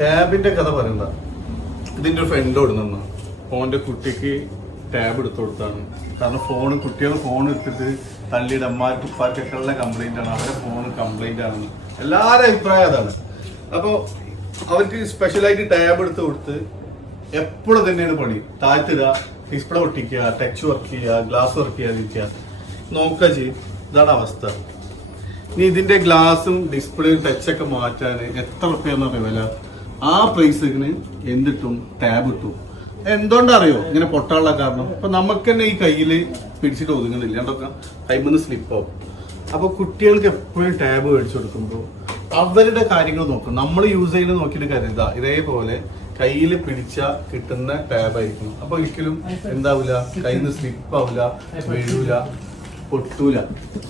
ടാബിന്റെ കഥ പറയണ്ട. ഇതിന്റെ ഒരു ഫ്രണ്ട് ഓടുന്ന ഫോണിന്റെ കുട്ടിക്ക് ടാബ് എടുത്തു കൊടുത്താണ്. കാരണം ഫോൺ കുട്ടികൾ ഫോൺ എടുത്തിട്ട് തള്ളിയുടെ അമ്മാർക്ക് ഉപ്പാർക്കൊക്കെ ഉള്ള കംപ്ലൈന്റ് ആണ്. അവരുടെ ഫോൺ കംപ്ലൈന്റ് ആണെന്ന്. എല്ലാവരുടെ അഭിപ്രായം അതാണ്. അപ്പോൾ അവർക്ക് സ്പെഷ്യലായിട്ട് ടാബ് എടുത്ത് കൊടുത്ത് എപ്പോഴും തന്നെയാണ് പണി. താഴ്ത്തിടുക ഡിസ്പ്ലേ ഒട്ടിക്കുക ടച്ച് വർക്ക് ചെയ്യുക ഗ്ലാസ് വർക്ക് ചെയ്യാതിരിക്കുക നോക്കുക ചെയ്യും. ഇതാണ് അവസ്ഥ. ഇനി ഇതിന്റെ ഗ്ലാസും ഡിസ്പ്ലേയും ടച്ചൊക്കെ മാറ്റാൻ എത്ര റുപ്യെന്ന് എന്ന് വില? ആ പ്രൈസിന് എന്തിട്ടും ടാബ് ഇട്ടും എന്തുകൊണ്ടറിയോ? ഇങ്ങനെ പൊട്ടാനുള്ള കാരണം. ഇപ്പൊ നമുക്ക് തന്നെ ഈ കയ്യിൽ പിടിച്ചിട്ട് ഒതുങ്ങുന്നില്ല. എന്തൊക്കെ കൈമന്ന് സ്ലിപ്പ് ആവും. അപ്പോൾ കുട്ടികൾക്ക് എപ്പോഴും ടാബ് മേടിച്ചു കൊടുക്കുമ്പോൾ അവരുടെ കാര്യങ്ങൾ നോക്കും. നമ്മൾ യൂസ് ചെയ്യുന്നത് നോക്കിയിട്ട് കരുതുക. ഇതേപോലെ കയ്യിൽ പിടിച്ച കിട്ടുന്ന ടാബ് ആയിരിക്കും അപ്പൊ ഒരിക്കലും എന്താവില്ല കയ്യിൽ നിന്ന് സ്ലിപ്പ് ആവില്ല വീഴൂല പൊട്ടൂല.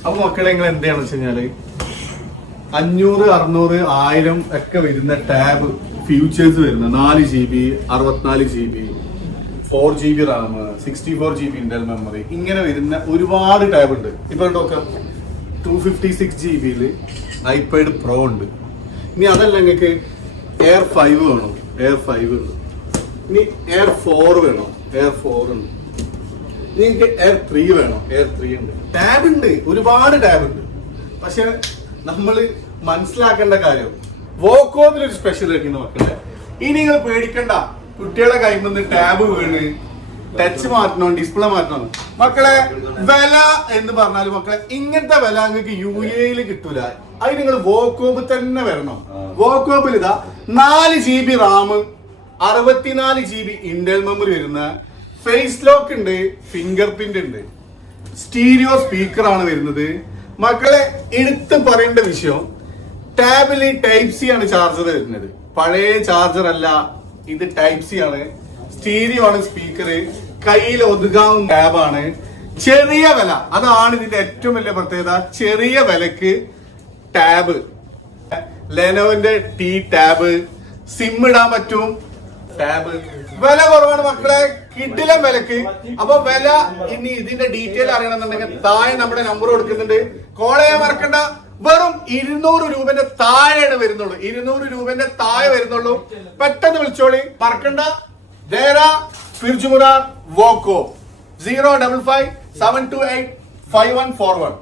അപ്പൊ മക്കളെ നിങ്ങൾ എന്താണെന്ന് വെച്ച് കഴിഞ്ഞാൽ അഞ്ഞൂറ് അറുന്നൂറ് ആയിരം ഒക്കെ വരുന്ന ടാബ് ഫ്യൂച്ചേഴ്സ് വരുന്ന നാല് ജി ബി അറുപത്തിനാല് G B four G B RAM sixty four G B Intel memory ഇങ്ങനെ വരുന്ന ഒരുപാട് ടാബ് ഉണ്ട്. ഇപ്പൊ നോക്കാം ടു ഫിഫ്റ്റി സിക്സ് ജി ബിയിൽ ഐപാഡ് പ്രോ ഉണ്ട്. ഇനി അതല്ല നിങ്ങൾക്ക് എയർ ഫൈവ് വേണം? എയർ ഫൈവ് ഉണ്ട് ഇനി എയർ ഫോർ വേണം. എയർ ഫോർ ഉണ്ട്. നിങ്ങൾക്ക് എയർ ത്രീ വേണം. എയർ ത്രീ ഉണ്ട്. ടാബ് ഉണ്ട്. ഒരുപാട് ടാബ് ഉണ്ട്. പക്ഷെ നമ്മൾ മനസ്സിലാക്കേണ്ട കാര്യം വോക്കോമിൽ ഒരു സ്പെഷ്യൽ ഇരിക്കുന്ന മക്കളെ. ഇനി നിങ്ങൾ പേടിക്കണ്ട. കുട്ടികളെ കയ്യിൽ നിന്ന് ടാബ് വീണ് ടച്ച് മാറ്റണം ഡിസ്പ്ലേ മാറ്റണം. മക്കളെ വില എന്ന് പറഞ്ഞാൽ മക്കളെ ഇങ്ങനത്തെ വില നിങ്ങൾക്ക് യു എയിൽ കിട്ടൂല. അത് നിങ്ങൾ വോക്കോബ് തന്നെ വരണം. വോക്കോബിൽ ഇതാ നാല് ജി ബി റാം അറുപത്തിനാല് ജി ബി ഇന്റൽ മെമ്മറി വരുന്ന ഫേസ് ലോക്ക് ഉണ്ട് ഫിംഗർ പ്രിന്റ് ഉണ്ട്. സ്റ്റീരിയോ സ്പീക്കർ ആണ് വരുന്നത്. മക്കളെ എടുത്ത് പറയേണ്ട വിഷയം ടാബിൽ ടൈപ്പ് സി ആണ് ചാർജർ വരുന്നത്. പഴയ ചാർജർ അല്ല ഇത് ടൈപ്പ് സി ആണ്. സ്റ്റീരിയോ ആണ് സ്പീക്കർ കയ്യിൽ ഒതുങ്ങാവുന്ന ടാബാണ്. ചെറിയ വില അതാണ് ഇതിന്റെ ഏറ്റവും വലിയ പ്രത്യേകത. ചെറിയ വിലക്ക് ടാബ്. ലെനോവിന്റെ ടി ടാബ്. സിം ഇടാൻ പറ്റും. ടാബ്. വില കുറവാണ് മക്കളെ. കിഡിലം വിലക്ക്. അപ്പൊ വില ഇനി ഇതിന്റെ ഡീറ്റെയിൽ അറിയണമെന്നുണ്ടെങ്കിൽ താഴെ നമ്മുടെ നമ്പർ കൊടുക്കുന്നുണ്ട്. കോൾ ചെയ്യാൻ മറക്കണ്ട. വെറും ഇരുന്നൂറ് രൂപന്റെ താഴെയാണ് വരുന്നുള്ളൂ. ഇരുന്നൂറ് രൂപന്റെ താഴെ വരുന്നുള്ളൂ. പെട്ടെന്ന് വിളിച്ചോളി. മറക്കണ്ട. ദേര ഫിർജുമുറാർ വോക്കോ. Zero double five seven two eight five one four one.